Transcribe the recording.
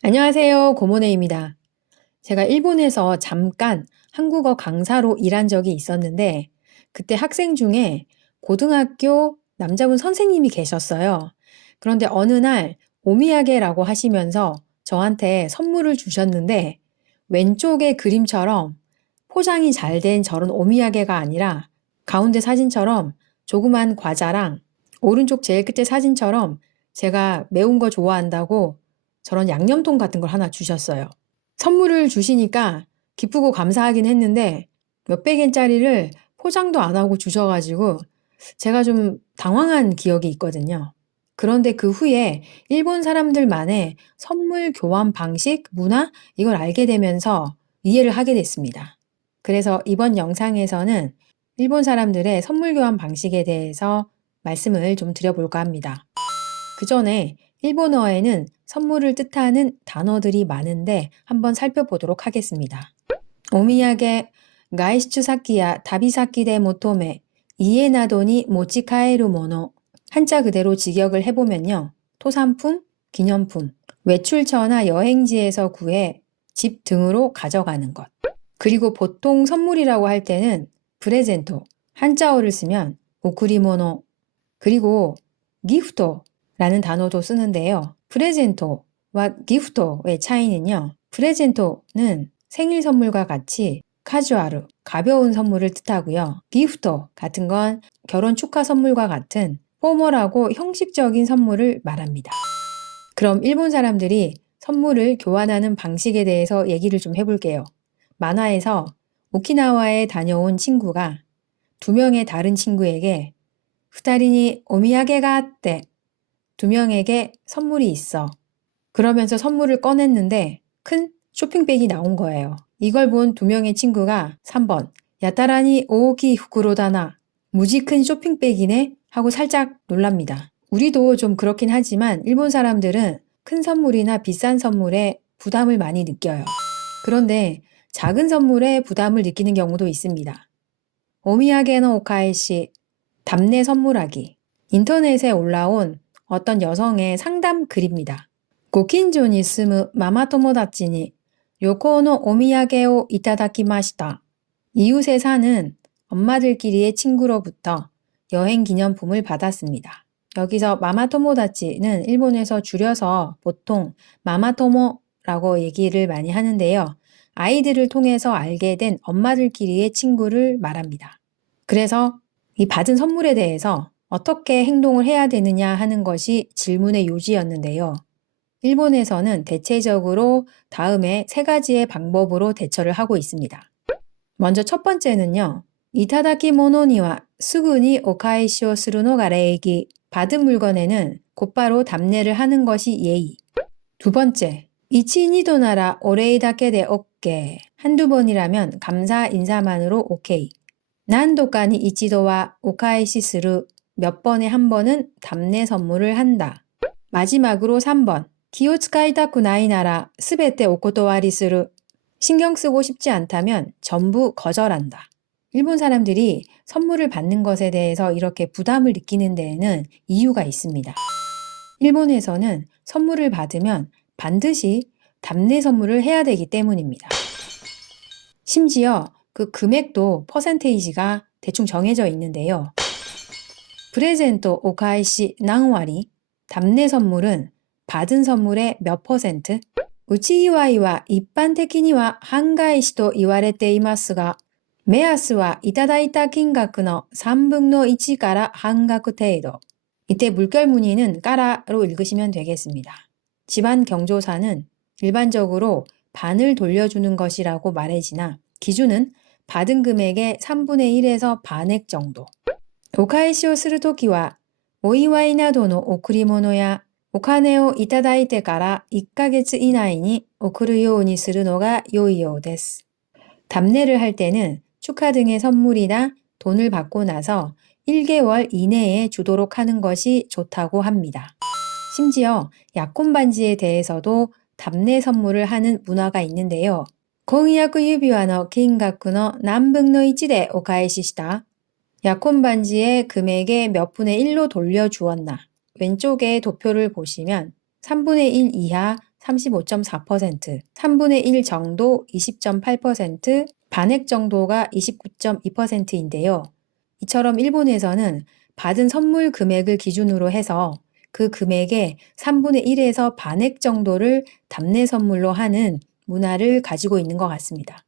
안녕하세요. 고모네입니다. 제가 일본에서 잠깐 한국어 강사로 일한 적이 있었는데, 그때 학생 중에 고등학교 남자분 선생님이 계셨어요. 그런데 어느 날 오미야게라고 하시면서 저한테 선물을 주셨는데, 왼쪽의 그림처럼 포장이 잘 된 저런 오미야게가 아니라 가운데 사진처럼 조그만 과자랑 오른쪽 제일 끝에 사진처럼 제가 매운 거 좋아한다고 저런 양념통 같은 걸 하나 주셨어요. 선물을 주시니까 기쁘고 감사하긴 했는데 몇백 엔짜리를 포장도 안 하고 주셔가지고 제가 좀 당황한 기억이 있거든요. 그런데 그 후에 일본 사람들만의 선물 교환 방식, 문화, 이걸 알게 되면서 이해를 하게 됐습니다. 그래서 이번 영상에서는 일본 사람들의 선물 교환 방식에 대해서 말씀을 좀 드려볼까 합니다. 그 전에 일본어에는 선물을 뜻하는 단어들이 많은데 한번 살펴보도록 하겠습니다. 오미야게, 가이슈 사키야 다비 사키 데 모토메, 이에 나도니 모치 카에루 모노. 한자 그대로 직역을 해보면요. 토산품, 기념품, 외출처나 여행지에서 구해 집 등으로 가져가는 것. 그리고 보통 선물이라고 할 때는 프레젠토, 한자어를 쓰면 오쿠리모노, 그리고 기프토라는 단어도 쓰는데요. 프레젠토와 기프토의 차이는요. 프레젠토는 생일 선물과 같이 카주아루, 가벼운 선물을 뜻하고요. 기프토 같은 건 결혼 축하 선물과 같은 포멀하고 형식적인 선물을 말합니다. 그럼 일본 사람들이 선물을 교환하는 방식에 대해서 얘기를 좀 해볼게요. 만화에서 오키나와에 다녀온 친구가 두 명의 다른 친구에게 후다리니 오미야게가 아떼, 두 명에게 선물이 있어. 그러면서 선물을 꺼냈는데 큰 쇼핑백이 나온 거예요. 이걸 본 두 명의 친구가 3번, 야따라니 오오키 후쿠로다나, 무지 큰 쇼핑백이네 하고 살짝 놀랍니다. 우리도 좀 그렇긴 하지만 일본 사람들은 큰 선물이나 비싼 선물에 부담을 많이 느껴요. 그런데 작은 선물에 부담을 느끼는 경우도 있습니다. 오미야게노 오카에시, 답례 선물하기. 인터넷에 올라온 어떤 여성의 상담 글입니다. 고킨조니 스무 마마 토모다치니 요코노 오미야게오 이타다키마시타. 이웃에 사는 엄마들끼리의 친구로부터 여행 기념품을 받았습니다. 여기서 마마토모다치는 일본에서 줄여서 보통 마마토모라고 얘기를 많이 하는데요. 아이들을 통해서 알게 된 엄마들끼리의 친구를 말합니다. 그래서 이 받은 선물에 대해서 어떻게 행동을 해야 되느냐 하는 것이 질문의 요지였는데요. 일본에서는 대체적으로 다음에 세 가지의 방법으로 대처를 하고 있습니다. 먼저 첫 번째는요. 이타다키 모노니와 수구니 오카이시오 스루노가 레이기. 받은 물건에는 곧바로 답례를 하는 것이 예의. 두 번째, 이치니도 나라 오레이 다케데 오케. 한두 번이라면 감사 인사만으로 오케이. 난도까니 이치도와 오카이시 스루. 몇 번에 한 번은 답례 선물을 한다. 마지막으로 3번, 기요츠카이타쿠 나이나라 스베테 오코토와리 스루. 신경 쓰고 싶지 않다면 전부 거절한다. 일본 사람들이 선물을 받는 것에 대해서 이렇게 부담을 느끼는 데에는 이유가 있습니다. 일본에서는 선물을 받으면 반드시 답례 선물을 해야 되기 때문입니다. 심지어 그 금액도 퍼센테이지가 대충 정해져 있는데요. 프레젠토 오카이시 낭와리, 답례 선물은 받은 선물의 몇 퍼센트? 우치이와이와 일반的には 한가이시と言われていますが、目安はいただいた金額の3分の1から半額程度. 이때 물결 무늬는 까라로 읽으시면 되겠습니다. 집안 경조사는 일반적으로 반을 돌려주는 것이라고 말해지나 기준은 받은 금액의 3분의 1에서 반액 정도. お返しをするときは、お祝いなどの贈り物やお金をいただいてから1ヶ月以内に送るようにするのが良いようです. 답례를 할 때는 축하 등의 선물이나 돈을 받고 나서 1개월 이내에 주도록 하는 것이 좋다고 합니다. 심지어 약혼 반지에 대해서도 답례 선물을 하는 문화가 있는데요. 婚約指輪の金額の何分の1でお返しした? 약혼 반지의 금액의 몇 분의 1로 돌려주었나? 왼쪽에 도표를 보시면 3분의 1 이하 35.4%, 3분의 1 정도 20.8%, 반액 정도가 29.2%인데요. 이처럼 일본에서는 받은 선물 금액을 기준으로 해서 그 금액의 3분의 1에서 반액 정도를 답례 선물로 하는 문화를 가지고 있는 것 같습니다.